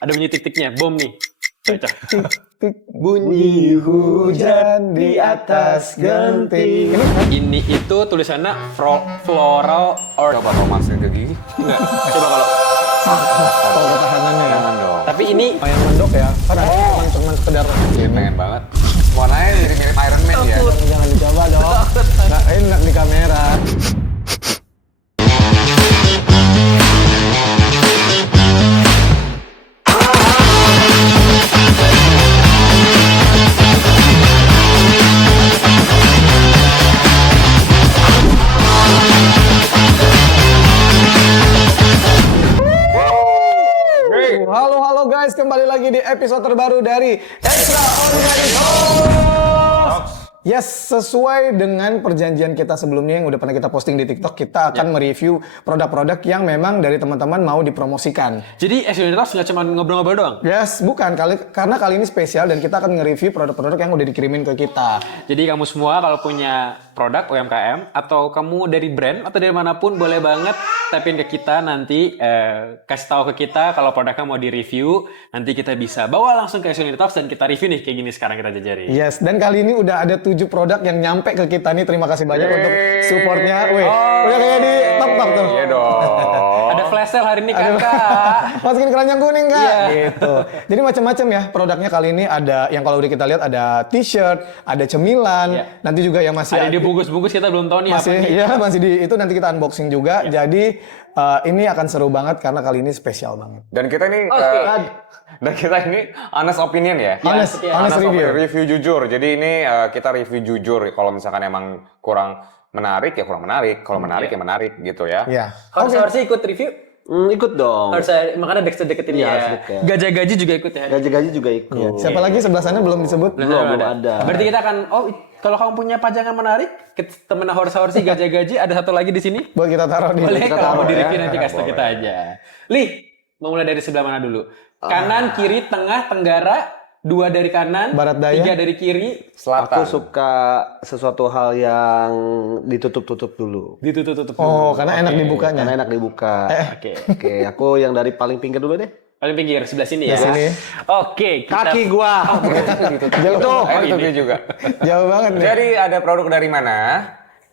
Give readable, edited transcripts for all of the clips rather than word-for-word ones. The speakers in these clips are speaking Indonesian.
Ada bunyi tik-tiknya, bom nih. Cocok. Bunyi hujan di atas genting. Ini itu tulisannya floral or. Coba kalau masukin ke gigi. Enggak. Coba kalau. Kalau ketahanannya ya. Jangan dong. Tapi ini Lumayan mendok ya. Karena cuma sekedar Iya, pengen banget. Warnanya mirip-mirip Iron Man ya. jangan dicoba dong. Nggak enak di kamera. Halo guys, kembali lagi di episode terbaru dari Extraordinary Talks. Yes, sesuai dengan perjanjian kita sebelumnya yang udah pernah kita posting di TikTok, kita akan mereview produk-produk yang memang dari teman-teman mau dipromosikan. jadi Extraordinary Talks nggak cuma ngobrol-ngobrol doang. Yes, bukan karena kali ini spesial dan kita akan nge-review produk-produk yang udah dikirimin ke kita. Jadi kamu semua kalau punya produk UMKM atau kamu dari brand atau dari manapun boleh banget tapin ke kita nanti kasih tahu ke kita kalau produknya mau di-review, nanti kita bisa bawa langsung ke Extraordinary Talks dan kita review nih kayak gini sekarang kita jajari. Yes, dan kali ini udah ada 7 produk yang nyampe ke kita nih. Terima kasih banyak untuk supportnya. Weh, udah kayak di top tuh. Iya dong. Ada flash sale hari ini kan Kak? Masukin keranjang kuning Kak. Iya. Gitu. Jadi macam-macam ya produknya kali ini. Ada yang kalau udah kita lihat ada t-shirt, ada cemilan, Iya. nanti juga yang masih Ada dibungkus-bungkus kita belum tahu nih masih apa nih. ya masih di itu nanti kita unboxing juga. Jadi ini akan seru banget karena kali ini spesial banget. Dan kita ini honest opinion ya. Honest review jujur. Jadi ini kita review jujur. Kalau misalkan emang kurang menarik ya kurang menarik. Kalau menarik ya menarik gitu ya. Iya. Harusnya ikut review. Ikut dong. Harusnya makanya deketin Iya, ya. harus deket. Gajah-gaji juga ikut ya. Gaji-gaji juga ikut. Siapa lagi sebelah sana belum disebut? Belum ada. Berarti kita akan kalau kamu punya pajangan menarik, temen horse-horse gajah-gaji ada satu lagi di sini. Buat kita taruh di Boleh kita kalau mau taruh di ya. review nanti kasih tau kita aja. Lih, mau mulai dari sebelah mana dulu? Kanan, kiri, tengah, tenggara, 2 dari kanan, Barat daya. 3 dari kiri, Selatan. Aku suka sesuatu hal yang ditutup-tutup dulu. ditutup-tutup. Oh, karena enak dibukanya. Karena enak dibuka. Oke. Oke, aku yang dari paling pinggir dulu deh. Paling pinggir sebelah sini ya. Di sini. Oke, kita Kaki gua. Jauh, Itu dia juga. jauh banget nih. Jadi ada produk dari mana?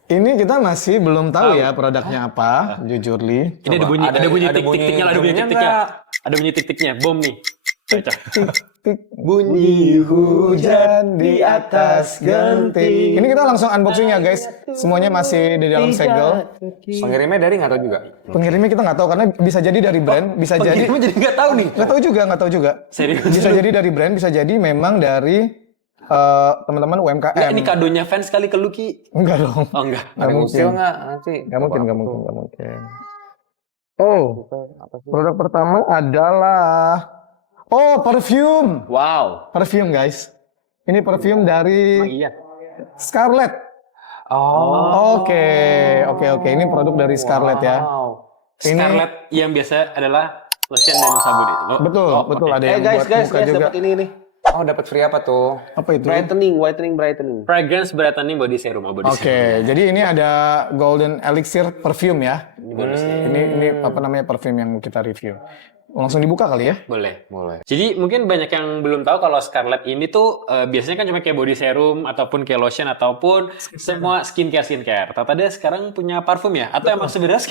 Ini kita masih belum tahu ya produknya apa, jujur Li. ini ada bunyi ada bunyi tik-tiknya, ada bunyi bunyinya tik-tiknya. nggak? Ada bunyi tik-tiknya, bom nih. Cocok. Tik bunyi hujan di atas genting. Ini kita langsung unboxing ya guys. Semuanya masih di dalam segel. Pengirimnya dari nggak tahu juga. Pengirimnya kita nggak tahu karena bisa jadi dari brand, bisa jadi Pengirimnya jadi nggak tahu nih. nggak tahu juga. Serius? Bisa jadi dari brand, bisa jadi memang dari teman-teman UMKM. Nggak, ini kadonya fans kali ke Lucky. Enggak dong. Oh enggak. Nggak mungkin. Usil nggak nanti? Nggak mungkin. Oh, produk pertama adalah perfume. Wow. Perfume guys. Ini perfume dari Iya. Scarlett. Oh. Oke. Ini produk dari Scarlett ya. Ini Scarlett yang biasa adalah lotion dan sabun. betul ada yang buat guys, muka juga. dapat ini nih. Oh, dapat free apa tuh? Apa itu? Whitening. Fragrance brightening body serum. Oke, jadi ini ada Golden Elixir perfume ya. Ini bonus nih. Ini apa namanya perfume yang kita review. Langsung dibuka kali ya? Boleh. Boleh. Jadi mungkin banyak yang belum tahu kalau Scarlett ini tuh biasanya kan cuma kayak body serum ataupun kayak lotion ataupun semua skincare. Ternyata dia sekarang punya parfum ya? Atau emang sebenarnya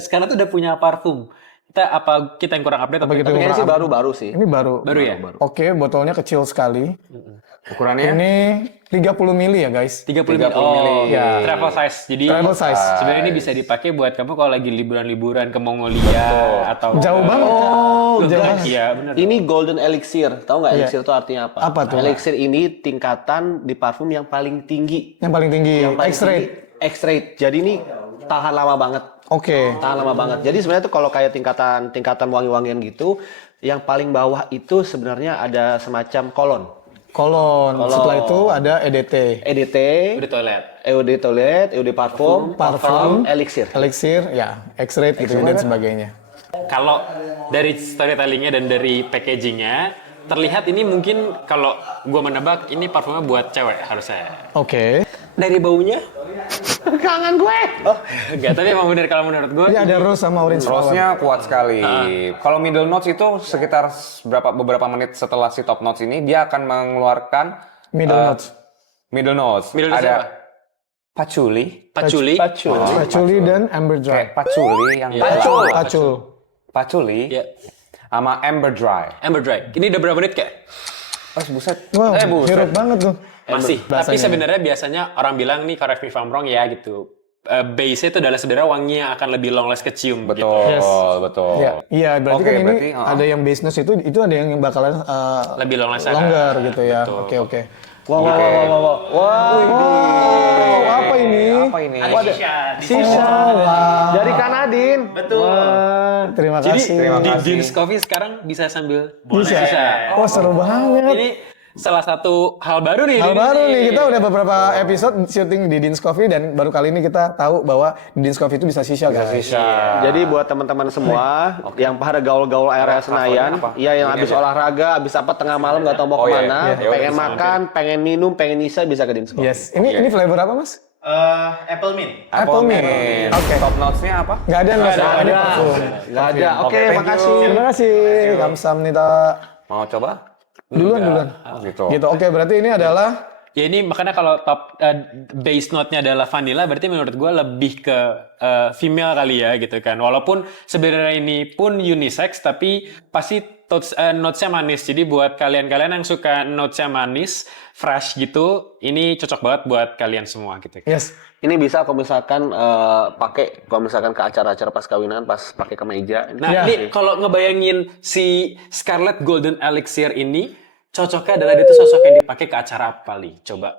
Scarlett tuh udah punya parfum? Kita yang kurang update Apa atau gitu? Kayaknya sih baru-baru sih. Ini baru. baru ya? Oke, botolnya kecil sekali. Ukurannya? Ini 30 mili ya guys. 30 30 mili. Ya. Travel size. Jadi Travel size. sebenarnya ini bisa dipakai buat kamu kalau lagi liburan-liburan ke Mongolia atau Jauh banget. Jauh banget. Iya, benar. Ini Golden Elixir. Tahu nggak Elixir itu artinya apa? Apa tuh? Elixir ini tingkatan di parfum yang paling tinggi. Yang paling tinggi. X-ray. X-ray. Jadi ini tahan lama banget. Oke. Tahan lama banget. Jadi sebenarnya tuh kalau kayak tingkatan wangi-wangian gitu, yang paling bawah itu sebenarnya ada semacam kolon. Setelah itu ada EDT. EDT, Udah toilet. EOD toilet, EOD parfum, elixir. Elixir, ya, X-ray gitu dan sebagainya. Kalau dari storytellingnya dan dari packagingnya, terlihat ini mungkin kalau gua menebak ini parfumnya buat cewek harusnya. Oke. Dari baunya, Kangen gue. Enggak, tapi emang bener kalau menurut gue. Ini ada rose sama orange flower. Rose-nya kuat sekali. Kalau middle notes itu sekitar beberapa menit setelah si top notes ini dia akan mengeluarkan Middle notes. Middle notes. Middle notes ada apa? patchouli. Patchouli. Patchouli dan amber dry. Kayak patchouli yang Pacul. patchouli Iya. sama amber dry. Amber dry. Ini udah berapa menit kayak? Oh, buset. Wow, buset. hirup banget tuh. Masih. Tapi bahasanya. sebenarnya biasanya orang bilang nih, correct me if I'm wrong ya gitu. Base-nya itu adalah sebenarnya wangi yang akan lebih long last kecium. Betul, Gitu. Yes. betul. Iya, berarti Oke, kan ini berarti, ada yang business itu ada yang bakalan Lebih long last. longer gitu ya. Betul. Oke. Wow. Wow, apa ini? Apa ini? Sisa. Dari Kanadin. Betul. Terima Jadi kasih. Terima di kasih. Dean's Coffee sekarang bisa sambil Bisa. Bisa. Oh, seru banget. Ini salah satu hal baru nih. Hal ini baru nih, kita udah beberapa episode syuting di Dean's Coffee dan baru kali ini kita tahu bahwa di Dean's Coffee itu bisa sisa guys. Jadi buat teman-teman semua yang pada gaul-gaul area Senayan, apa? iya yang Ini habis aja. olahraga, habis apa tengah malam nggak tahu mau Oh, iya, kemana, iya. pengen Iya, makan, pengen minum, pengen nisa bisa ke Dean's Coffee. Yes. Ini flavor apa, Mas? Apple mint. Apple mint. Oke. Top notes-nya apa? Nggak ada, Mas. Nggak Ini ada. parfum. Nggak ada. Oke, Oke, thank makasih. you. Terima kasih. Kamsahamnida. Mau coba? Duluan. Oh, gitu. Gitu. Oke, berarti ini adalah Ya ini makanya kalau top base note-nya adalah vanilla, berarti menurut gue lebih ke female kali ya gitu kan. Walaupun sebenarnya ini pun unisex, tapi pasti notes-nya manis. Jadi buat kalian-kalian yang suka notes-nya manis, fresh gitu, ini cocok banget buat kalian semua gitu. yes. Ini bisa kalau misalkan pakai kalau misalkan ke acara-acara pas kawinan, pas pakai kemeja. Nah, Ya. ini kalau ngebayangin si Scarlet Golden Elixir ini, cocoknya adalah dia tuh sosok yang dipakai ke acara apa, Li? Coba.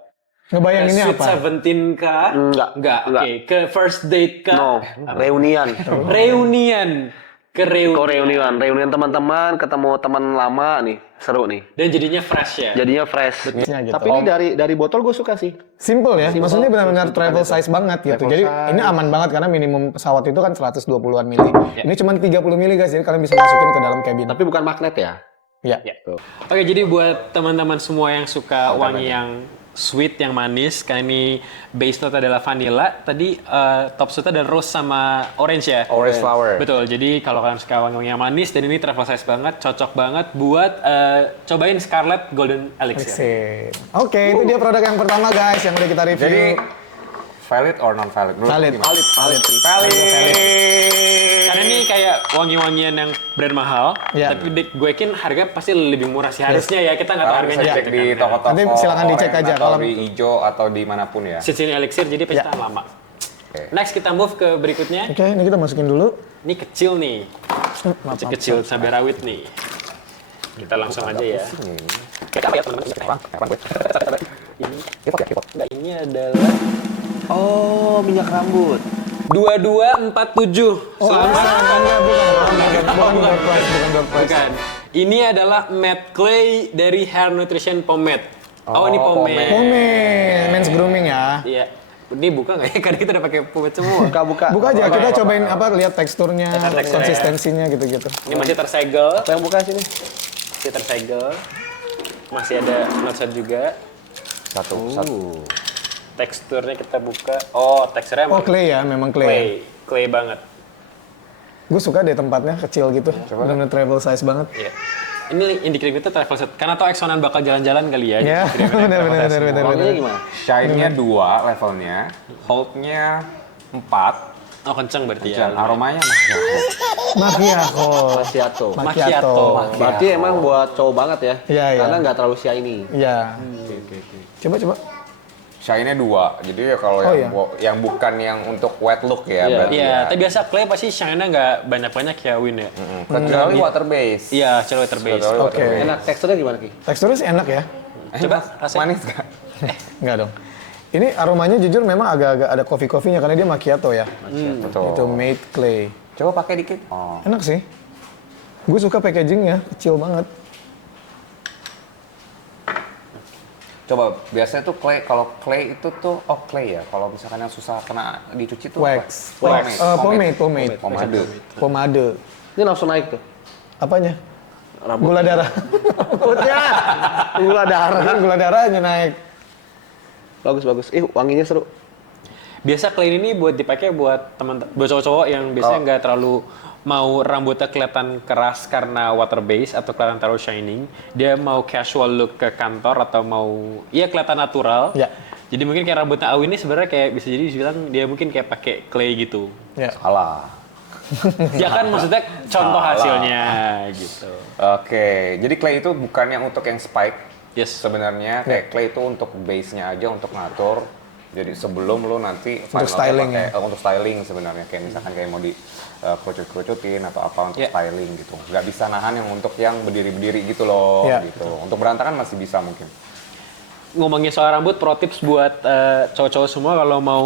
Ngebayanginnya Sweet apa? 17 kah? Enggak. Enggak. Oke. Ke first date kah? No, reunian. Reunian. Ke Kok reunian. reunian teman-teman, ketemu teman lama nih, seru nih. Dan jadinya fresh ya. Jadinya fresh. Gitu. Tapi ini dari botol gue suka sih. Simple ya, maksudnya benar-benar travel size banget gitu. Travel Jadi size. ini aman banget karena minimum pesawat itu kan 120-an mili. Ini cuma 30 mili guys, jadi kalian bisa masukin ke dalam cabin. Tapi bukan magnet ya. Ya. Ya. Oke, jadi buat teman-teman semua yang suka wangi yang sweet, yang manis, karena ini base note adalah vanilla. Tadi top note ada rose sama orange ya. Orange flower. Betul. Jadi kalau kalian suka wangi-wangi yang manis dan ini travel size banget, cocok banget buat cobain Scarlet Golden Elixir. Sip. Oke, itu dia produk yang pertama guys yang udah kita review. Jadi valid or non valid? valid. Valid. Karena ini kayak wangi-wangian yang brand mahal, Ya. tapi gue yakin harga pasti lebih murah sih harusnya ya. Kita nggak tahu Sekarang bisa harganya. cek gitu di kan. toko-toko. Nanti silakan dicek oranye aja atau kalau- di hijau atau di manapun ya. Sini Elixir jadi pasti tahan lama. Oke. Next kita move ke berikutnya. Oke, ini kita masukin dulu. Ini kecil nih. Kecil cabai rawit nih. Kita langsung aja ya. Kita lihat teman-teman. Nah, ini adalah Oh, minyak rambut. 2247. Selamat. Bukan door prize. Bukan. Ini adalah matte clay dari Hair Nutrition Pomade. Oh, ini pomade. Pomade, men's grooming ya. Iya. Ini buka nggak ya? Karena kita udah pakai pomade semua. Buka-buka. Buka aja, kita cobain apa, lihat teksturnya, Teksturnya. konsistensinya gitu-gitu. Ini masih tersegel. Apa yang buka sini? Masih tersegel. Masih ada notes juga. Satu. Teksturnya kita buka. Oh, teksturnya Oh, emang clay ya, memang clay. clay banget. Gue suka deh tempatnya kecil gitu. Benar-benar travel size banget. Iya. Ini yang dikirim itu travel set. Karena tau Exonan bakal jalan-jalan kali ya. Ya, Jadi kirimin travel set semua. Wanginya gimana? Shine-nya 2 levelnya, hold-nya 4, Oh, kenceng berarti dan ya. aromanya masih Macchiato. Macchiato. Macchiato. Berarti emang buat cowok banget ya? Iya, iya. Karena nggak terlalu shiny. Iya. Coba. Shine-nya 2. Jadi ya kalau Oh, yang bukan yang untuk wet look ya Iya. berarti. Iya, ya. tapi biasa clay pasti shine-nya nggak banyak-banyak ya, Win ya. Kecuali water base. Iya, celo water-based. Kecuali water Oke. base. Enak, teksturnya gimana Ki? Teksturnya sih enak ya. Coba rasanya. Manis gak? Enggak dong. Ini aromanya jujur memang agak-agak ada coffee-coffee-nya karena dia macchiato ya. Betul. Itu made clay. Coba pakai dikit. Oh. Enak sih. Gue suka packagingnya, kecil banget. Coba biasanya tuh clay, kalau clay itu tuh clay ya. Kalau misalkan yang susah kena dicuci tuh Wax. apa? Pomade. Pomade. Pomade. Ini langsung naik tuh. Apanya? Rambut. Gula darah. Rambutnya. Gula darah. Gula darahnya naik. Bagus. Wanginya seru. Biasa clay ini buat dipakai buat buat cowok-cowok yang biasanya nggak terlalu mau rambutnya kelihatan keras karena water base atau kelihatan terlalu shining. Dia mau casual look ke kantor atau mau kelihatan natural. Ya. Jadi mungkin kayak rambutnya Awi ini sebenarnya kayak bisa jadi dibilang dia mungkin kayak pakai clay gitu. Ya. Salah. Ya kan maksudnya contoh Salah. hasilnya gitu. Oke, jadi clay itu bukan yang untuk yang spike. Yes. Sebenarnya kayak clay itu untuk base-nya aja, untuk ngatur. Jadi sebelum lo nanti Untuk styling untuk styling sebenarnya, kayak misalkan kayak mau di kerucut-kerucutin atau apa untuk styling gitu. Nggak bisa nahan yang untuk yang berdiri-berdiri gitu loh, gitu. Untuk berantakan masih bisa mungkin. Ngomongin soal rambut, pro tips buat cowok-cowok semua kalau mau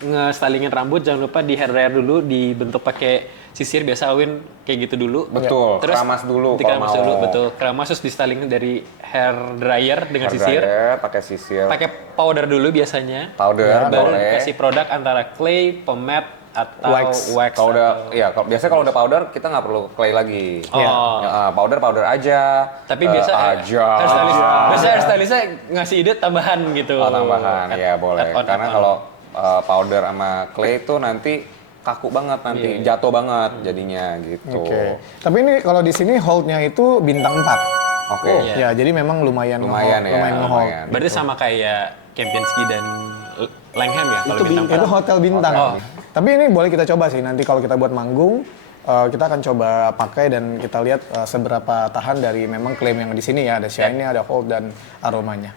nge-stylingin rambut jangan lupa di hair dryer dulu, dibentuk pakai sisir biasa Awin kayak gitu dulu. Betul, Terus keramas dulu dikeramas kalau dulu, mau. betul. Keramas terus di styling dari hair dryer dengan Hair sisir. dryer, pakai sisir, Pakai powder dulu biasanya. powder Baru boleh. kasih produk antara clay, pomade atau Wax. wax. Kalau udah, atau- ya biasanya kalau udah powder kita nggak perlu clay lagi. Oh. Ya, powder aja. Tapi biasa aja. biasa hairstylistnya ngasih ide tambahan gitu. Oh, tambahan, ya boleh. Add on, Karena add on. kalau powder sama clay itu nanti kaku banget nanti, jatuh banget jadinya gitu. Oke. Tapi ini kalau di sini hold-nya itu bintang 4. Oke. Oh, iya. Ya, jadi memang lumayan Lumayan ya, lumayan nge-hold. lumayan. Berarti sama kayak Kempinski dan Langham ya kalau Itu bintang Itu empat. hotel bintang. Oh. Tapi ini boleh kita coba sih nanti kalau kita buat manggung, kita akan coba pakai dan kita lihat seberapa tahan dari memang klaim yang di sini ya, ada shine-nya, ada hold dan aromanya.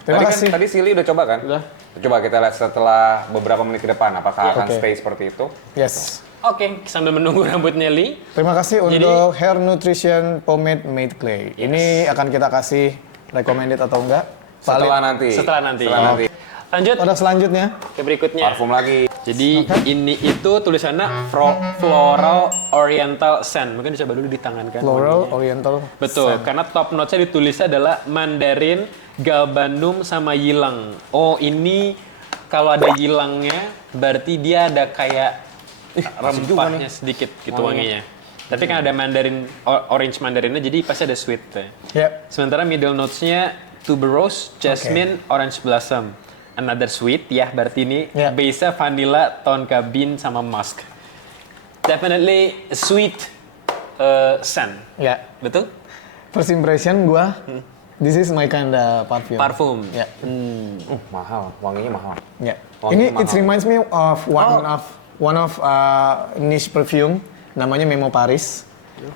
Terima Tadi kasih. kan tadi Silly udah coba kan? Udah. Coba kita lihat setelah beberapa menit ke depan apakah akan Oke. stay seperti itu. Yes. Oke, sambil menunggu rambut Nelly. Terima kasih Jadi- untuk Hair Nutrition Pomade Made Clay. Ini akan kita kasih recommended atau enggak? Setelah nanti. Setelah nanti. Setelah nanti. Lanjut Pada selanjutnya, ke berikutnya. Parfum lagi. Jadi ini itu tulisannya Floral Oriental Scent. Mungkin dicoba dulu di tangan kan. Floral wanginya. Oriental. Betul, karena top notes-nya ditulisnya adalah Mandarin, Galbanum, sama Yilang. Oh, ini kalau ada yilangnya berarti dia ada kayak rempahnya sedikit gitu wanginya. Tapi kan ada Mandarin, orange Mandarinnya, jadi pasti ada sweet. Ya. Sementara middle notes-nya tuberose, jasmine, orange blossom. Another sweet, ya berarti ini Ya. base-nya vanilla, tonka bean, sama musk. Definitely sweet scent. Ya. Betul? First impression gua, this is my kind of parfum. Parfum. Ya. Mahal, wanginya mahal. Ya. Wanginya Ini it mahal. reminds me of one of niche perfume namanya Memo Paris.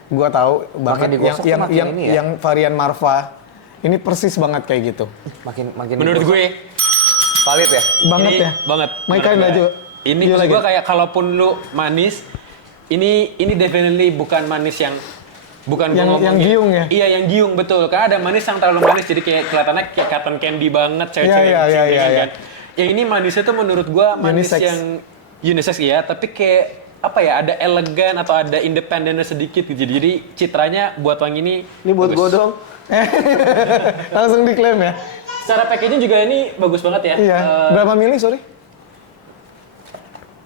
Gua tahu banget digosok tuh makin ini ya? yang varian Marva. Ini persis banget kayak gitu. Makin Menurut gue, valid ya. Banget ini ya. banget. My menurut kind gue. aja. Ini Iya maksud lagi. gue kayak kalaupun lu manis, ini definitely bukan manis yang bukan Yang- gua ngomongin- yang giung ya? Iya, yang giung betul. Karena ada manis yang terlalu manis jadi kayak kelihatannya kayak cotton candy banget cewek-cewek Iya, yang iya, sini, iya, iya. kan. Yang ini manisnya tuh menurut gua manis Unisex. yang unisex iya, tapi kayak apa ya, ada elegan atau ada independennya sedikit gitu. Jadi citranya buat wangi ini Ini buat bagus. gue dong. Langsung diklaim ya. Secara packaging juga ini bagus banget ya. Iya. Berapa mili, sorry?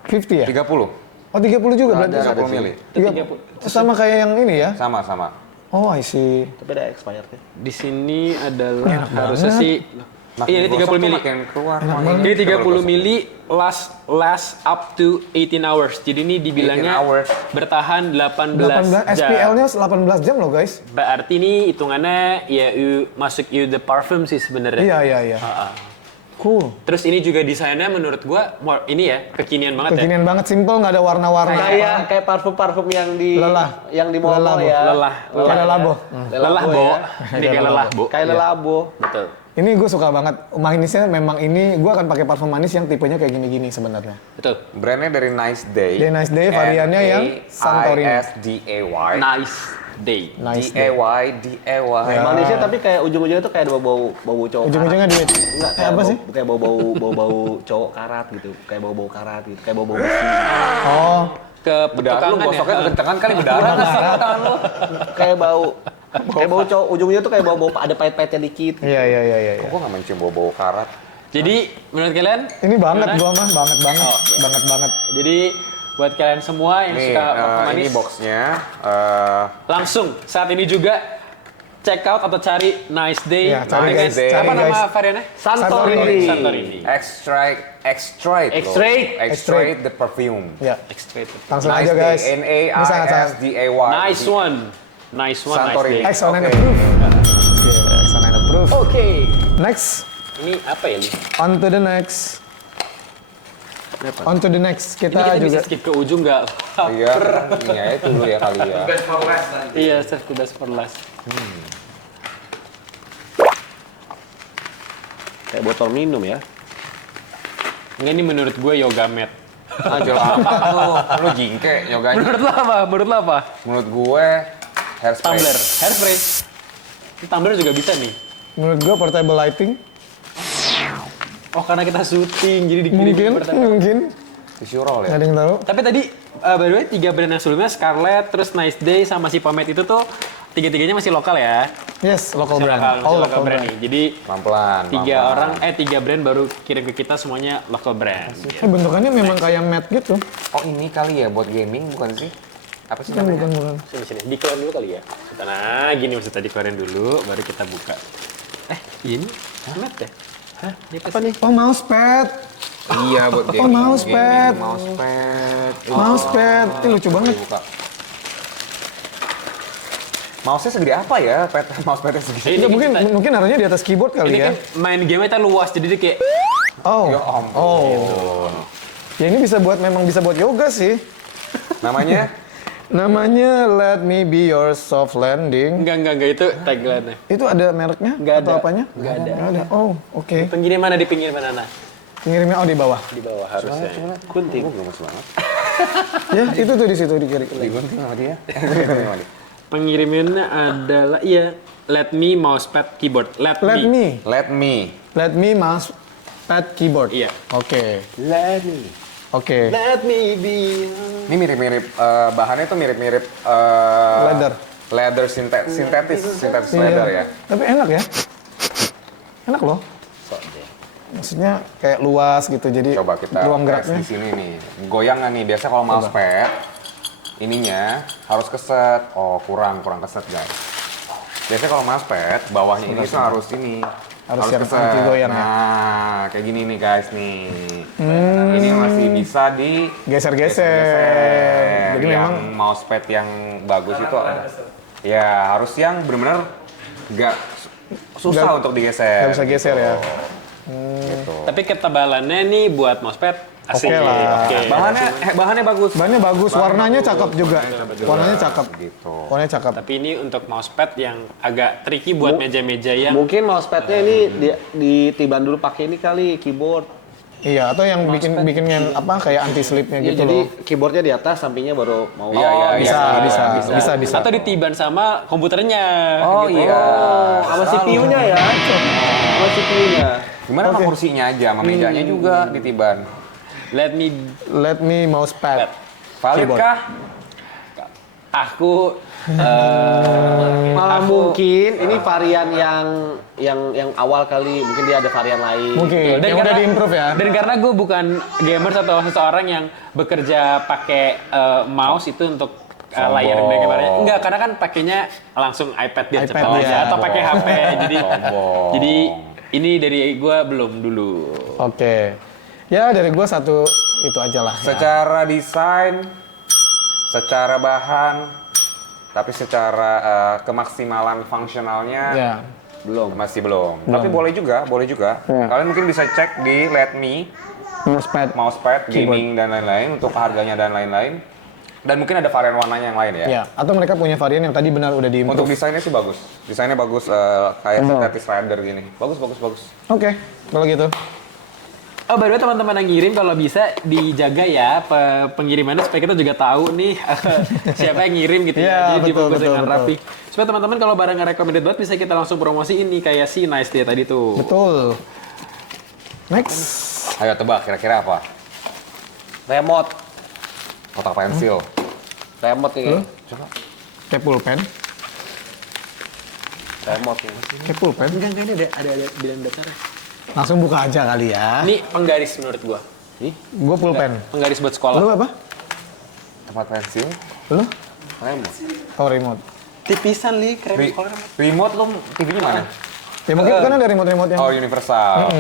50 ya? 30. Oh, 30 juga berarti. 30 mili. 30. Sama kayak yang ini ya? Sama. Oh, I see. Tapi ada expired ya. Di sini adalah Enak harusnya banget. sih iya ini 30 mili. Makin keluar. Ini 30 mili last up to 18 hours. Jadi ini 18 dibilangnya hours. bertahan 18 18 jam. SPL-nya 18 jam loh, guys. Berarti ini hitungannya ya masuk the parfum sih sebenarnya. Iya. Ah. Cool. Terus ini juga desainnya menurut gua ini ya kekinian banget Kekinian banget, simple, nggak ada warna-warna. Kayak parfum-parfum yang di Lelah. yang di mall-mall Lelah, ya. Lelah. Kayak lelabo. Lelah, Bo. ya. Ini kayak lelah, Bo. Kayak lelabo. Betul. Ini gue suka banget. Manisnya memang ini, gue akan pakai parfum manis yang tipenya kayak gini-gini sebenarnya. Betul. Brandnya dari Nice Day. Dari Nice Day, variannya yang Santorini. N-A-I-S-D-A-Y. Nice day. Nice day. D-A-Y, D-A-Y. Manisnya tapi kayak ujung-ujungnya tuh kayak bau cowok. Ujung-ujungnya duit. Enggak, Kayak apa sih? Kayak bau cowok karat gitu. Kayak bau karat gitu. Kayak bau besi. Oh, Ke Bedarah lu petukangan gosoknya ya. kekencangan kali bedarah nggak sih tangan lu? Kayak bau cowok. Ujungnya tuh kayak bau ada pahit-pahitnya dikit. iya. Kok gua nggak mencium bau-bau karat? Jadi menurut kalian Ini banget gimana? gua mah, banget. Oh. Banget. Jadi buat kalian semua yang Nih, suka parfum ini manis, boxnya. langsung saat ini juga check out atau cari Nice Day. Ya, cari dengan- guys, cari Apa nama guys. variannya? Santorini. Santorini. Extract. the perfume. Ya, Extract. langsung Nice aja Day, guys. N-A-I-S-D-A-Y. Ini sangat-sangat Nice one. Nice one, Santorini. Nice Day. excellent and Oke. approved. Oke, excellent and approved. Oke. Next, Ini apa ya, Li? on to the next. On to the next. Ini Kita kita bisa juga skip ke ujung nggak? Iya, ini aja dulu ya kali ya. Iya, save the best for last. Kayak botol minum ya. Enggak, ini menurut gue yoga mat. Anjir, apa lu jingke nyoganya. Menurut lo apa? Menurut lo apa? Menurut gue hairspray. Tumbler, hairspray. Ini tumbler juga bisa nih. menurut gua portable lighting. Oh, karena kita syuting, jadi dikirim Mungkin. Tisu roll Nggak ya. ada yang tahu. Tapi tadi, by the way, 3 brand yang sebelumnya, Scarlett, terus Nice Day, sama si Pomade itu tuh, 3-3-nya masih lokal ya? Yes, local Masih brand. lokal, All masih local lokal brand brand. nih. Jadi, Pelan-pelan. 3 brand baru kirim ke kita semuanya local brand. Bentukannya memang kayak matte gitu. Oh ini kali ya buat gaming bukan sih? Apa sih Bukan, namanya? bukan. Sini, dikeluarin dulu kali ya. Nah, gini maksudnya dikeluarin dulu, baru kita buka. Ini matte ya? Hah? Ini apa nih? Oh, mousepad. Iya buat gaming. Oh, mousepad. Gaming, mousepad. Mousepad. Ini lucu banget. Buka. Mouse-nya segede apa ya? Mousepad-nya segede. Ini Ya, mungkin kita- mungkin naruhnya di atas keyboard Ini kali ya. kan main game kita luas, jadi dia kayak Oh. Ya ampun. Oh. Ya ini memang bisa buat yoga sih. Namanya? Namanya Let Me Be Your Soft Landing. enggak itu tagline-nya. Itu ada mereknya Nggak atau ada. apanya? Nggak ada. Nggak ada. Oh, oke. Pinggirnya mana, di pinggir mana? Pengirimnya di bawah. Di bawah harusnya. Kunting. Gue gemes banget. Ya, itu tuh di situ di kiri. Digunting sama dia. Digunting sama dia. Pengirimannya adalah Let Me Mousepad Keyboard. Let Let me. me. Let me. Mousepad keyboard. Iya. Oke. Let me. Oke. Let me be. Ini mirip-mirip bahannya tuh mirip-mirip leather sintetis Iya. leather ya. Tapi enak ya. Enak loh. Maksudnya kayak luas gitu. Jadi Coba kita ruang tes geraknya. di sini nih. Goyang nggak nih? Biasa kalau mousepad ininya harus keset. Oh kurang keset guys. Biasanya kalau mousepad bawahnya ini tuh harus ini. Harus yang keset. anti goyang ya? Nah kayak gini nih guys nih. Ini masih bisa di Geser-geser. Jadi yang memang mousepad yang bagus itu ya harus yang benar-benar nggak susah untuk digeser. nggak bisa geser ya. Gitu. Tapi ketebalannya nih buat mousepad asik. Oke lah. Oke. Bahannya bagus. Bahannya bagus, warnanya cakep juga. Warnanya cakep. Gitu. Warnanya cakep. Tapi ini untuk mousepad yang agak tricky buat meja-meja yang Mungkin mousepadnya ini ditiban dulu pakai ini kali keyboard. Iya, atau yang bikin yang apa kayak anti slipnya Iya, gitu jadi loh. keyboardnya di atas, sampingnya baru mau. Iya, Bisa. atau ditiban sama komputernya. Oh gitu. iya. Sama CPU-nya ya. Sama CPU-nya. Gimana sama kursinya aja, sama mejanya juga ditiban. Let me Let me mousepad. Valid Keyboard. kah? aku Mungkin ini varian yang awal kali, mungkin dia ada varian lain. Mungkin Dan yang udah di-improve ya. Dan karena gue bukan gamer atau seseorang yang bekerja pakai mouse itu untuk layar Sombong. dan gambarnya. Enggak, karena kan pakainya langsung iPad dia iPad cepat dia. aja atau pakai HP. Sombong. jadi ini dari gue belum dulu. Oke. Ya dari gua satu itu aja lah. Ya. Secara desain, secara bahan, tapi secara kemaksimalan fungsionalnya Ya. masih belum. Tapi boleh juga. Ya. Kalian mungkin bisa cek di Let Me, Mousepad. mousepad, gaming dan lain-lain untuk harganya dan lain-lain. Dan mungkin ada varian warnanya yang lain ya. Ya, atau mereka punya varian yang tadi benar udah di-improve. Untuk desainnya sih bagus. Desainnya bagus kayak sintetis rider gini. Bagus. Oke, kalau gitu. Oh, by the way teman-teman yang ngirim kalau bisa dijaga ya pengirimannya supaya kita juga tahu nih siapa yang ngirim gitu Iya, ya. Jadi betul, dibungkus dengan betul. rapi. Supaya teman-teman kalau barang nggak recommended banget bisa kita langsung promosi ini kayak si Nice Day tadi tuh. Betul. Next. Ayo tebak kira-kira apa? Remote. Kotak pensil. Remote ini. Kayak pulpen. Remote ini. Kayak pulpen. Enggak ini ada bilang dasarnya. Langsung buka aja kali ya. Ini penggaris menurut gua. Gua pulpen. Penggaris buat sekolah. Lu apa? Tempat pensil. Lu? Remote. Oh, remote. Tipisan li, keren. Remote lu TV-nya mana? Ya mungkin kan ada remote-remote-nya. Oh, universal.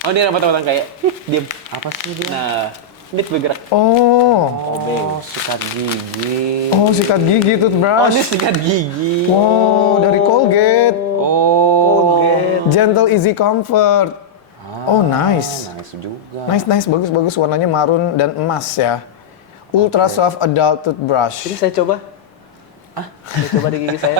Oh dia dapat kayak, diam. Apa sih dia? Nah, ini bergerak. Oh, Sikat gigi. oh sikat gigi Oh toothbrush. ini sikat gigi. Oh, dari Colgate. Oh. Gentle Easy Comfort. Oh, nice. Nice juga. Nice, bagus. Warnanya marun dan emas ya. Ultra soft adult toothbrush. Ini saya coba. Saya coba di gigi saya.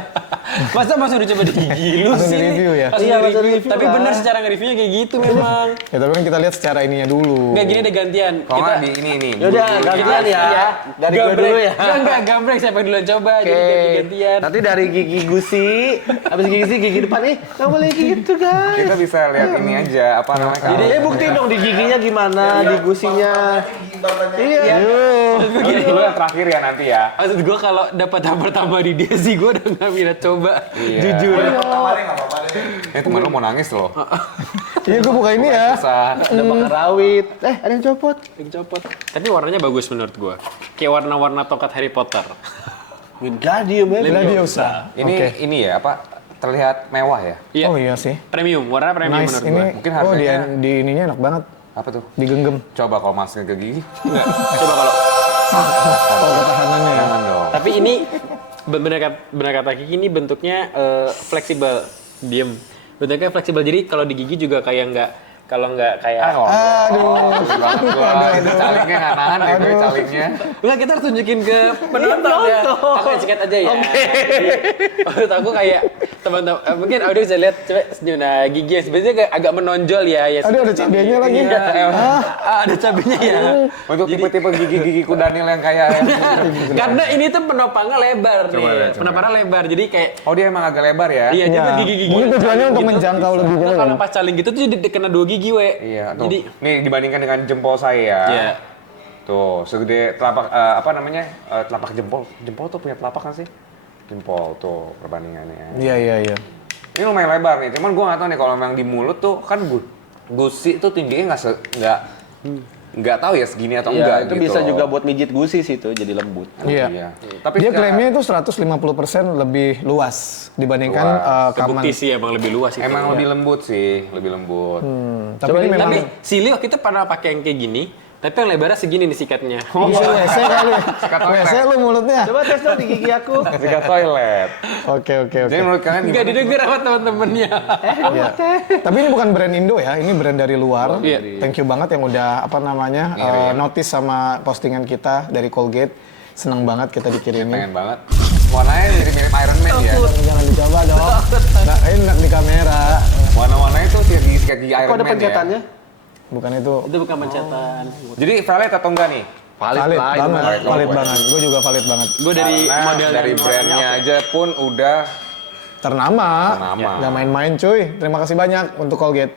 Masa udah coba di gigi lu Langsung sih? di-review ya? Langsung Iya, di-review. langsung di-review Tapi lah. bener secara nge-reviewnya kayak gitu memang. Ya tapi kan kita lihat secara ininya dulu. Enggak gini deh gantian. Kalau nggak di ini. Yaudah, gantian ya. Dari gue dulu ya. Enggak, gambreng siapa yang duluan coba. Jadi ganti-gantian. Nanti dari gigi gusi, habis gigi depan nih, nggak boleh gitu guys. Kita bisa lihat ini aja apa namanya. Jadi buktiin dong di giginya gimana, di gusinya. Iya. Maksud gue yang terakhir ya nanti ya. Maksud gue kalau dapat yang pertama di dia sih gue udah gak minat coba. Iya. Jujur. Temen lu mau nangis loh. Iya, gue buka ini ya. Susah. Udah bakar rawit. Ada yang copot. Yang copot. Tapi warnanya bagus menurut gue. Kayak warna-warna tongkat Harry Potter. Wingardium ya. Leviosa. Ini ya apa terlihat mewah ya? Iya. Oh iya sih. Premium, warna premium Nice. menurut Ini gue. Mungkin oh harganya- di ininya enak banget. Apa tuh? Digenggam. Coba kalau masukin ke gigi. Coba kalau. Oh, ketahanannya ya. Jangan dong. Tapi ini benar kata Kiki ini bentuknya fleksibel, diem. Bentuknya fleksibel jadi kalau di gigi juga kayak nggak kayak. Aduh. Itu calingnya nggak nahan deh gue calingnya. Enggak, kita harus tunjukin ke penonton ya. Aku yang sikat aja ya. Oke. Menurut aku kayak teman-teman mungkin audio bisa lihat coba senyum. Nah, gigi yang sebenarnya kayak agak menonjol ya. Aduh, ada cabenya lagi. Ada cabenya ya. Untuk tipe-tipe gigi Kudanil yang kayak Karena ini tuh penopangnya lebar Coba nih. lihat, coba. Penopangnya lebar. Jadi kayak Oh dia emang agak lebar ya? iya, jadi Ya. gigi-gigi. Mungkin tujuannya untuk menjangkau lebih Nah, jauh. kalau pas caling gitu tuh jadi kena 2 gigi, we. Iya, tuh. Jadi Nih dibandingkan dengan jempol saya. Iya. Tuh, segede telapak telapak jempol. Jempol tuh punya telapak kan sih? Jempol tuh perbandingannya. Iya. Ini lumayan lebar nih, cuman gua nggak tahu nih kalau memang di mulut tuh kan gusi tuh tingginya nggak tahu ya segini atau Iya, enggak itu gitu. bisa juga buat mijit gusi sih itu jadi lembut. Iya. Tapi Dia secara- klaimnya itu 150% lebih luas dibandingkan kaman. kebukti sih emang lebih luas itu. emang lebih lembut sih, lebih lembut. Tapi ini memang Tapi si Leo kita pernah pakai yang kayak gini, tapi yang lebarnya segini nih sikatnya. Isi WC kali. Sikat toilet. WC lu mulutnya. Coba tes dong di gigi aku. Sikat toilet. Oke. Jadi menurut kalian Enggak gimana? didengar sama teman-temannya. Iya. Tapi ini bukan brand Indo ya, ini brand dari luar. Iya. Thank you banget yang udah notice sama postingan kita dari Colgate. Seneng banget kita dikirimin. Pengen banget. Warnanya mirip-mirip Iron Man ya. Jangan dicoba dong. Nah, enak di kamera. Warna-warnanya tuh sikat gigi Iron Kok ada Man ya. pencetannya? Bukan itu. Itu bukan pencatan. Jadi valid atau enggak nih? Valid lah, itu banget, valid. valid banget. Gue juga valid banget. Gue dari Karena model dari dan brandnya warnanya aja pun udah Ternama. Ternama. Nggak main-main cuy. Terima kasih banyak untuk Colgate.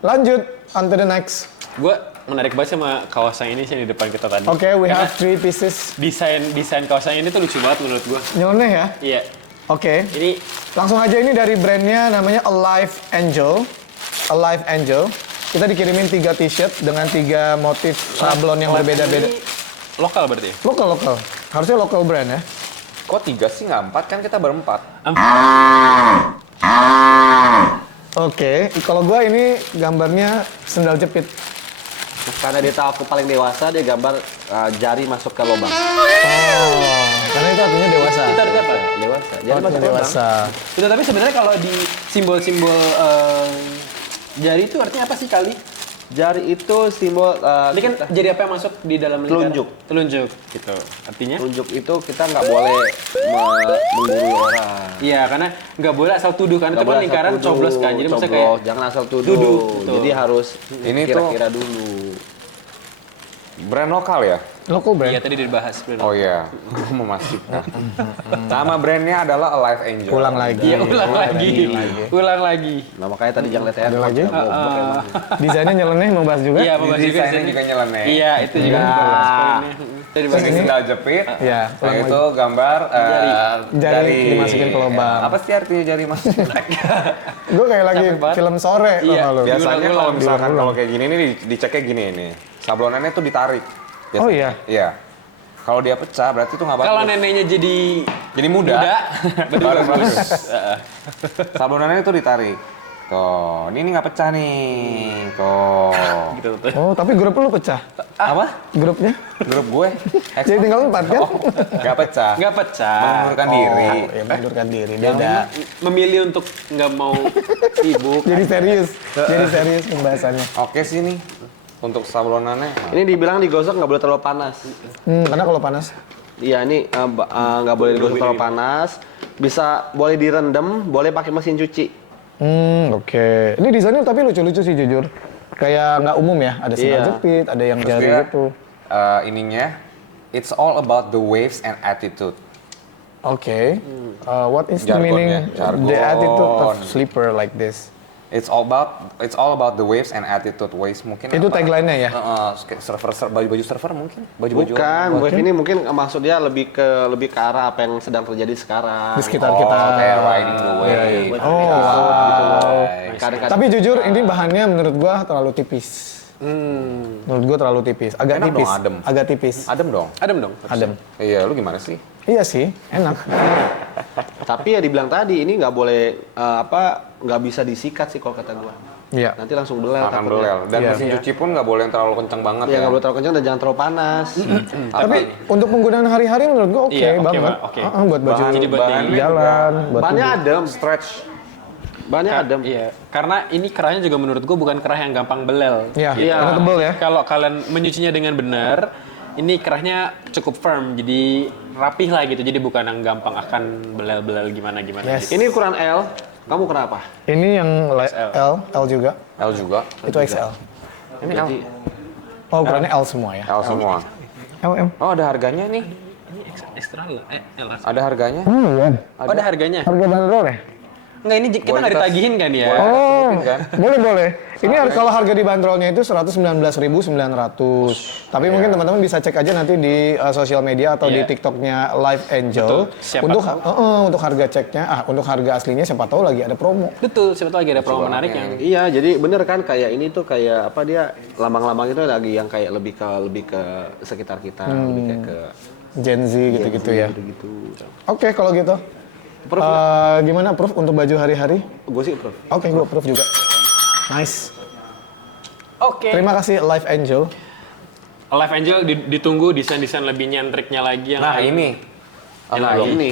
Lanjut, on to the next. Gue menarik banget sama kaos yang ini sih di depan kita tadi. Oke, we have 3 pieces. Desain kaos yang ini tuh lucu banget menurut gue. Nyeleneh ya. Iya. Oke. Ini Langsung aja ini dari brandnya namanya Alive Angel. Alive Angel. Kita dikirimin 3 t-shirt dengan 3 motif sablon yang berbeda-beda. ini lokal berarti ya? Lokal. Harusnya lokal brand ya. kok 3 sih nggak 4 kan kita berempat. Oke, kalau gua ini gambarnya sendal jepit. Karena dia tahu aku paling dewasa, dia gambar jari masuk ke lubang. Oh, karena itu artinya dewasa. Itu artinya apa? Dewasa. Jari Oh, masuk ke lubang. dewasa. Itu tapi sebenarnya kalau di simbol-simbol jari itu artinya apa sih kali? Jari itu simbol Ini kan jari apa yang masuk di dalam lingkaran? Telunjuk. Telunjuk gitu. Artinya? tunjuk itu kita nggak boleh menggurui orang. Iya, karena nggak boleh asal tuduh kan. Itu Nggak kan boleh lingkaran asal tuduh, coblos kan. Jadi maksudnya coblos, kayak jangan asal tuduh. Tuduh, betul. Jadi harus Ini kira-kira dulu. Brand lokal ya? Local brand. iya tadi dibahas. Oh iya, gue memastikan. Nama brandnya adalah Alive Angel. Ulang lagi. Iya, ulang lagi. Nah makanya tadi jangan lihat Ada lagi? goblok emang. Desainnya nyeleneh mau bahas juga? Iya, membahas juga Desainnya desainnya. juga nyeleneh. Iya, itu juga dibahas poinnya. Tadi Terus Pakai ini? sendal jepit. Iya, Nah, ulang itu gambar Jari dimasukin ke lubang. Apa sih artinya jari masuk? Gue kayak lagi Capek banget. film sore Iya. tau gak lu. Biasanya Diulang-ulang. kalau misalkan kalau kayak gini nih diceknya gini nih. Sablonannya tuh ditarik. Oh iya? Iya. Kalau dia pecah berarti itu nggak bagus. Kalau neneknya Jadi muda. baru bagus. Sablonannya itu ditarik. Tuh, ini nggak pecah nih. Tuh. Gitu tuh. Oh, tapi grup lu pecah. Apa? Grupnya. Grup gue. Jadi tinggal 4 kan? Nggak pecah. Nggak pecah. Mengundurkan diri. Ya, mengundurkan diri. Yang Beda. memilih untuk nggak mau sibuk. Jadi serius. Jadi serius pembahasannya. Oke sih nih. Untuk sablonannya. Ini dibilang digosok nggak boleh terlalu panas. Karena kalau panas. Iya, ini nggak boleh digosok terlalu panas. Bisa boleh direndam, boleh pakai mesin cuci. Oke. Ini desainnya tapi lucu-lucu sih jujur. Kayak nggak umum ya. Ada sandal Iya. jepit, ada yang jari Dia, gitu. ininya, it's all about the waves and attitude. Oke. What is the Jargonnya, meaning jargon. the attitude of sleeper like this? It's all about the waves and attitude. Waves mungkin Itu apa? tagline-nya ya? Kayak baju server mungkin, baju-baju. Bukan, wave ini mungkin maksudnya lebih ke arah apa yang sedang terjadi sekarang. Di sekitar Oh, kita. kayak riding the wave. Iya. Oh, gitu loh. Nice. Kadang-kadang Tapi jujur ini bahannya menurut gua terlalu tipis. Menurut gua terlalu tipis. Agak Enak tipis. dong, adem. Agak tipis. Adem dong. Adem dong. Adem. Iya, lu gimana sih? Iya sih, enak. Tapi ya dibilang tadi ini nggak boleh nggak bisa disikat sih kalau kata gua. Iya. Nanti langsung belel. Makan takutnya. belel. Dan Iya. mesin cuci pun nggak boleh yang terlalu kenceng banget Ya ya. nggak boleh terlalu kencang dan jangan terlalu panas. Tapi untuk penggunaan hari-hari menurut gua oke Iya, oke, banget. Pak, oke. Buat baju Jadi buat bahannya jalan, buat Bahannya tidur. adem, Stretch. bahannya adem. Iya, karena ini kerahnya juga menurut gue bukan kerah yang gampang belel. Iya, Iya. karena tebel ya. Kalau kalian menyucinya dengan benar, ini kerahnya cukup firm, jadi rapih lah gitu. Jadi bukan yang gampang akan belel-belel gimana-gimana. Yes. Gitu. Ini ukuran L. Kamu kenapa? Ini yang L juga. L juga. Itu XL. Ini L. Jadi, Oh, ukurannya L semua ya. L semua. LM. Oh, ada harganya nih. Ini ekstra lah, L. Ada harganya. Iya. Oh, ada harganya? Harga bandrol ya? Enggak, ini kita nggak ditagihin kan ya? Oh, Sebutin kan? boleh. Ini kalau harga di bandrolnya itu 119.900. Tapi mungkin teman-teman bisa cek aja nanti di sosial media atau di Iya. TikToknya Live Angel. Betul. Siapa Untuk harga ceknya, untuk harga aslinya siapa tahu lagi ada promo. Betul, siapa tahu lagi ada promo menarik yang iya, jadi bener kan kayak ini tuh kayak apa dia lambang-lambang itu lagi yang kayak lebih ke sekitar kita, lebih kayak ke Gen Z gitu-gitu ya. gitu. Oke, kalau gitu. Proof Gimana proof untuk baju hari-hari? Gue sih proof. Oke, gue proof juga. Nice. Oke. Terima kasih Live Angel. Live Angel ditunggu desain-desain lebih nyentriknya lagi yang Nah, lain. ini. Yang Nah, lain. ini.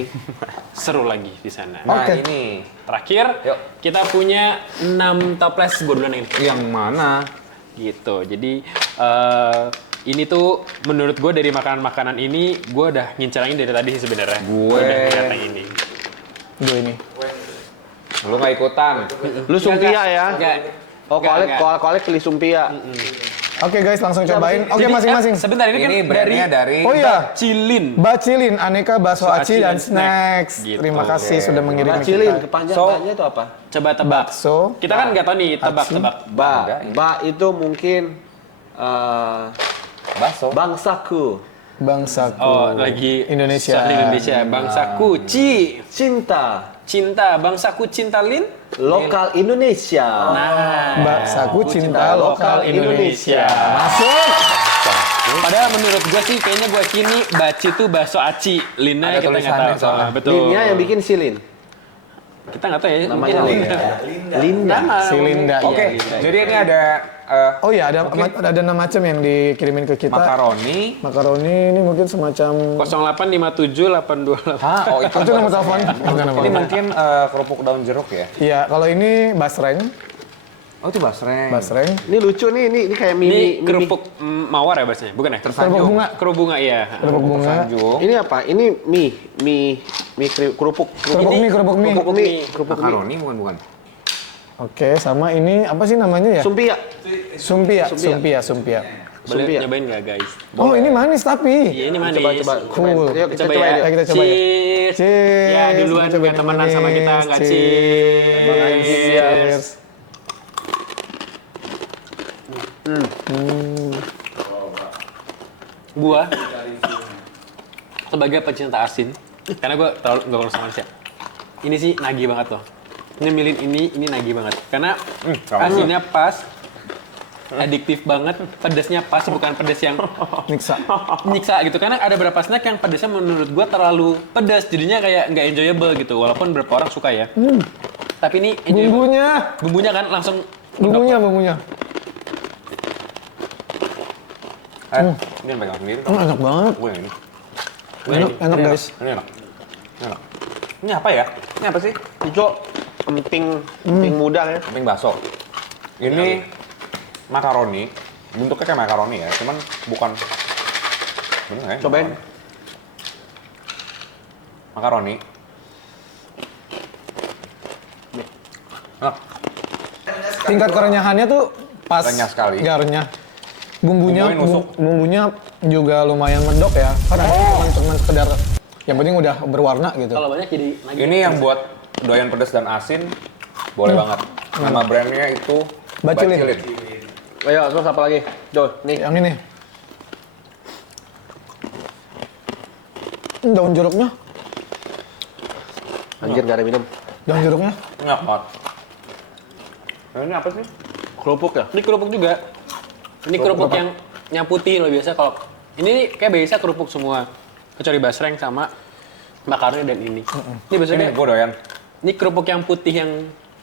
Seru lagi di sana. Nah, Oke. ini. Terakhir, Yuk. kita punya 6 toples gue duluan ini. Yang mana? Gitu. Jadi ini tuh menurut gue dari makanan-makanan ini gue udah ngincarangin dari tadi sih sebenarnya. Gue- udah ngeliat yang ini. Gue ini. Lu nggak ikutan. Lu sumpia ya? Enggak. Oh, kolek pilih sumpia. Oke guys, langsung cobain. Oke, masing-masing. Sebentar ini, Ini kan brandnya dari Oh iya, Cilin. Bacilin, aneka bakso Bakso aci dan snacks. Gitu. Terima kasih sudah mengirim Bacilin, kita. kepanjangannya itu apa? Coba tebak. Bakso. Kita kan nggak tahu nih, tebak-tebak. Ba itu mungkin bakso. bangsaku, Bangsaku. Oh, lagi Indonesia. soal Indonesia. Bangsaku cinta, cinta, bangsaku cinta Lin. lokal Indonesia. Nah, Bangsaku cinta lokal Indonesia. Masuk. Padahal menurut gue sih kayaknya gue kini baci tuh bakso aci. Linnya Ada kita nggak tulisannya tahu. soalnya. Betul. Linnya yang bikin silin. Kita nggak tahu ya. Namanya mungkin Linda. Linda. Nama. Si Linda. Oke, Iya, jadi ini ada Oh iya, ada 6 macam yang dikirimin ke kita. makaroni. Makaroni ini mungkin semacam 0857 828. Hah, oh itu. itu nama telepon. Bukan nama Ini telepon. mungkin kerupuk daun jeruk ya? Iya, kalau ini basreng, Oh itu basreng. basreng. Ini lucu nih, ini kayak Ini mini kerupuk mawar ya bahasanya? Bukan ya? Kerupuk bunga. Kerupuk bunga, iya. Kerupuk bunga. Sanjung. Ini apa? Ini mie kerupuk. Kerupuk mie, kerupuk mie. Kerupuk mie. Kerupuk mie. Makaroni bukan. Oke, sama ini apa sih namanya ya? Sumpia. Sumpia. Sumpia. Boleh Sumpia. nyobain nggak guys? Oh, ini manis tapi. Iya ini manis. Coba. Cool. Yuk kita Coba coba ya. ya. Kita coba ya. Cheers. Cheers. Ya duluan Coba nggak temenan sama kita nggak Cheers. cheers. Gua sebagai pecinta asin, karena gua terlalu nggak pernah sama manusia. Ini sih nagih banget loh. Nyemilin ini nagih banget. Karena sama. asinnya pas, adiktif banget, pedesnya pas, bukan pedes yang Niksa. nyiksa gitu. Karena ada beberapa snack yang pedesnya menurut gua terlalu pedas, jadinya kayak nggak enjoyable gitu. Walaupun beberapa orang suka ya. Tapi ini enjoyable. Bumbunya kan langsung Bumbunya. Ini yang pegang sendiri. Enak banget. Gue yang ini. Enak guys. Ini enak. Ini apa ya? Ini apa sih? Itu emping muda ya. Emping bakso. Ini makaroni. Bentuknya kayak makaroni ya, cuman bukan. Bener nggak ya? Cobain. Makaroni. Enak. Tingkat kerenyahannya tuh pas. Renyah sekali. Nggak renyah. Bumbunya Nusuk. bumbunya juga lumayan mendok ya. Karena cuma sekedar yang penting udah berwarna gitu. kalau banyak jadi lagi. Ini yang buat doyan pedas dan asin boleh banget. Nama brandnya itu Bacilin. Ayo, terus apa lagi? Tuh, nih. Yang ini. Daun jeruknya. Anjir, gak ada minum. Daun jeruknya. Enak banget. Nah, ini apa sih? Kerupuk ya? Ini kerupuk juga. Ini kerupuk yang putih loh biasa kalau ini kayak biasa kerupuk semua. Kecuali basreng sama makaroni dan ini. Ini biasanya Ini gue doyan. ini kerupuk yang putih yang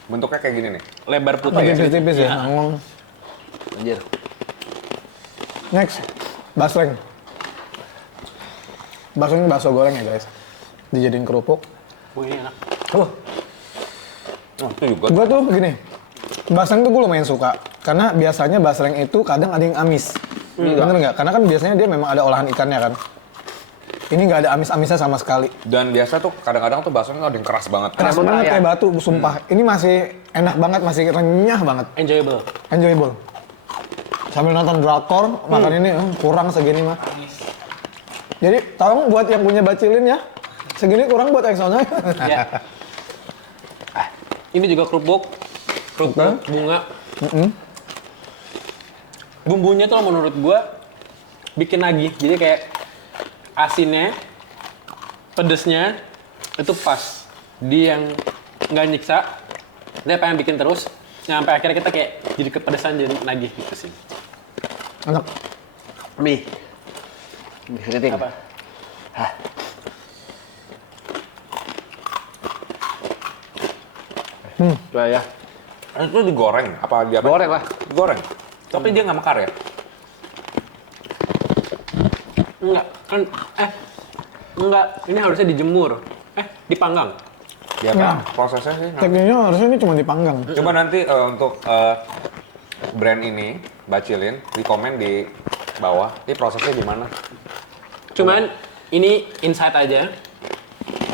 Bentuknya kayak gini nih. lebar putih. Tipis-tipis ya. Iya. Ngomong. Anjir. Next. Basreng. Basreng ini bakso goreng ya guys. Dijadiin kerupuk. Oh, ini enak. Oh, itu juga. Gue tuh begini. Basreng tuh gue lumayan suka. Karena biasanya basreng itu kadang ada yang amis. Bener nggak? Karena kan biasanya dia memang ada olahan ikannya kan. Ini nggak ada amis-amisnya sama sekali. Dan biasa tuh kadang-kadang tuh baksonya ada yang keras banget. Keras banget kayak batu, sumpah. Ini masih enak banget, masih renyah banget. Enjoyable. Enjoyable. Sambil nonton drakor, makan ini kurang segini mah. Jadi tolong buat yang punya bacilin ya. Segini kurang buat Exxonnya. Ya. Ini juga kerupuk bunga. Bumbunya tuh menurut gua bikin nagih. Jadi kayak asinnya, pedesnya itu pas. Dia yang nggak nyiksa, dia pengen bikin terus. Sampai akhirnya kita kayak jadi kepedesan jadi nagih gitu sih. Enak. Mie keriting. Apa? Coba ya. Itu digoreng apa dia? Goreng lah. Digoreng. Tapi dia nggak mekar ya? Enggak, kan enggak, ini harusnya dijemur. Dipanggang. Ya kan prosesnya sih. Tekniknya harusnya ini cuma dipanggang. Coba nanti untuk brand ini Bacilin di komen di bawah. Ini prosesnya gimana? Cuman ini insight aja.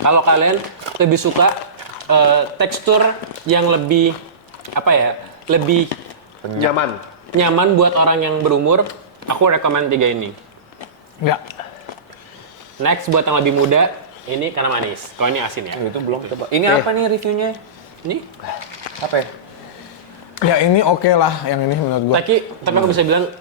Kalau kalian lebih suka tekstur yang lebih apa ya? Lebih nyaman buat orang yang berumur, aku rekomend 3 ini. Enggak. Next buat yang lebih muda, ini karena manis. Kalau ini asin ya. Itu belum coba. Ini apa nih reviewnya? Ini. Apa ya? Ya ini oke lah yang ini menurut gua. Tapi aku bisa bilang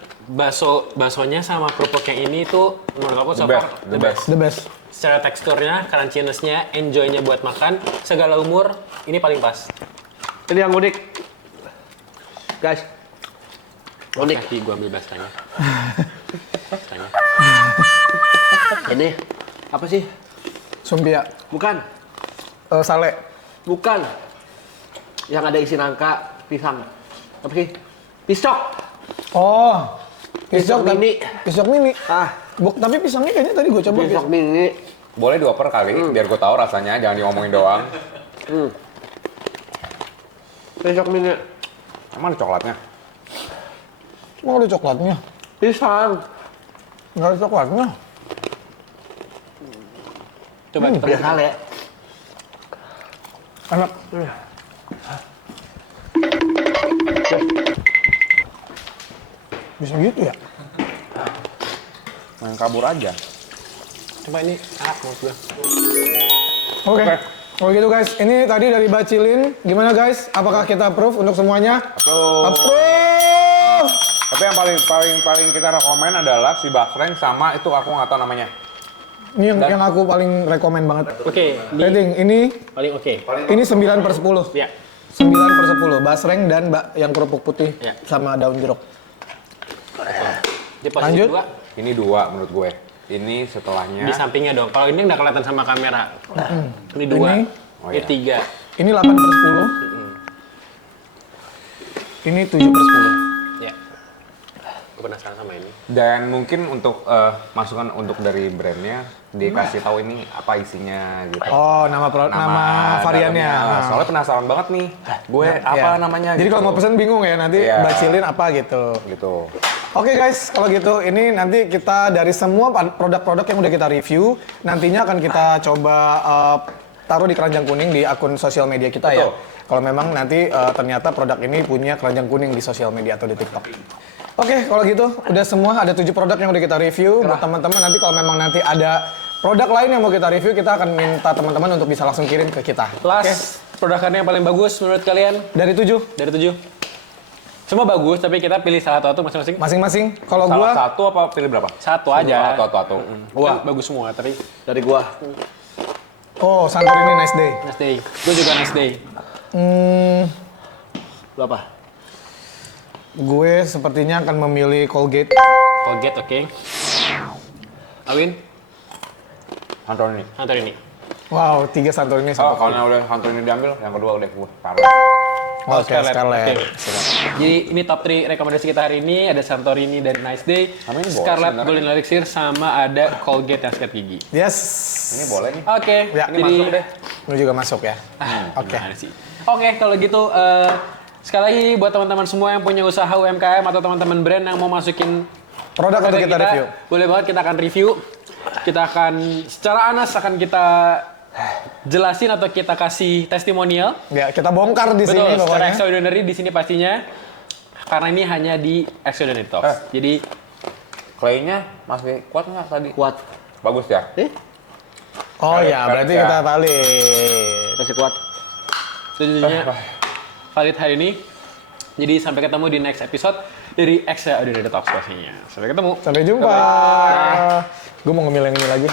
baksonya sama kerupuk yang ini tuh menurut aku so far The best. The best. Secara teksturnya, crunchiness-nya, enjoy-nya buat makan, segala umur, ini paling pas. Ini yang unik. Guys. Unik. Nanti gua ambil basahnya. Basahnya. Ini apa sih? Sumpia. Bukan. Sale. Bukan. Yang ada isi nangka, pisang. Apa sih? Pisok. Oh. Pisok mini. Pisok mini. Ah, Tapi pisangnya kayaknya tadi gua coba. pisok mini. Boleh dioper kali, biar gue tahu rasanya, jangan diomongin doang. Pisok mini. Emang ada coklatnya? Oh, ada coklatnya. Pisang. Nggak ada coklatnya. Coba kita Biasa ya. Enak. Bisa gitu ya? Main kabur aja. coba ini enak menurut gua. Oke. Kalau gitu guys, ini tadi dari Bacilin. Gimana guys? Apakah kita approve untuk semuanya? Approve! Tapi yang paling kita rekomen adalah si basreng sama itu aku nggak tahu namanya. Ini yang aku paling rekomen banget. Oke, Rating, ini paling oke. ini 9/10. Ya. 9/10. Basreng dan yang kerupuk putih Ya. sama daun jeruk. Di posisi Lanjut. 2 Ini 2 menurut gue. Ini setelahnya. di sampingnya dong. Kalau ini nggak kelihatan sama kamera. Ini 2. Ini? Oh, Ini iya. 3. Ini 8/10. Ini 7/10. Ya. Gue penasaran sama ini. Dan mungkin untuk masukan untuk dari brandnya dikasih tahu ini apa isinya gitu. Oh, nama variannya. dalamnya. Soalnya penasaran banget nih. Gue apa Ya. namanya? Jadi gitu. kalau mau pesen bingung ya nanti Iya. bacilin apa gitu. Gitu. Oke guys, kalau gitu ini nanti kita dari semua produk-produk yang udah kita review, nantinya akan kita coba taruh di keranjang kuning di akun sosial media kita ya. Betul. Kalau memang nanti ternyata produk ini punya keranjang kuning di sosial media atau di TikTok. Oke, kalau gitu udah semua ada 7 produk yang udah kita review. Buat teman-teman nanti kalau memang nanti ada produk lain yang mau kita review, kita akan minta teman-teman untuk bisa langsung kirim ke kita. Last produk yang paling bagus menurut kalian Dari 7 dari 7? Semua bagus, tapi kita pilih salah satu masing-masing. masing-masing. Kalau Salah gua satu apa pilih berapa? Satu aja. Satu. Wah, bagus semua, tapi Dari gua. oh, Santorini Nice Day. nice day. Gue juga nice day. Lu apa? Gue sepertinya akan memilih Colgate. Colgate, oke. Awin, Santorini. Santorini. Wow, 3 Santorini Oh, satu kalau Colgate. yang udah Santorini diambil, yang kedua udah gue taruh. Oke, Scarlett. Scarlett. Oke. Jadi ini top 3 rekomendasi kita hari ini. Ada Santorini dari Nice Day, Sama ini boleh Scarlett sebenarnya. Golden Elixir, sama ada Colgate yang sikat gigi. Yes. Ini boleh nih. Oke, Ya, jadi masuk deh. Ini juga masuk ya. Oke. gimana sih? Oke, kalau gitu sekali lagi buat teman-teman semua yang punya usaha UMKM atau teman-teman brand yang mau masukin Produk untuk kita review. boleh banget kita akan review. Kita akan secara anas akan kita jelasin atau kita kasih testimonial. Ya, kita bongkar di Betul, sini secara pokoknya. extraordinary di sini pastinya. Karena ini hanya di Extraordinary Talks. Jadi Claynya masih kuat nggak tadi? Kuat. Bagus ya? Oh ya, berarti ya. kita balik. Masih kuat. sejujurnya valid hari ini. Jadi sampai ketemu di next episode dari Extraordinary Talks pastinya. Sampai ketemu. Sampai jumpa. Gue mau ngemil yang ini lagi.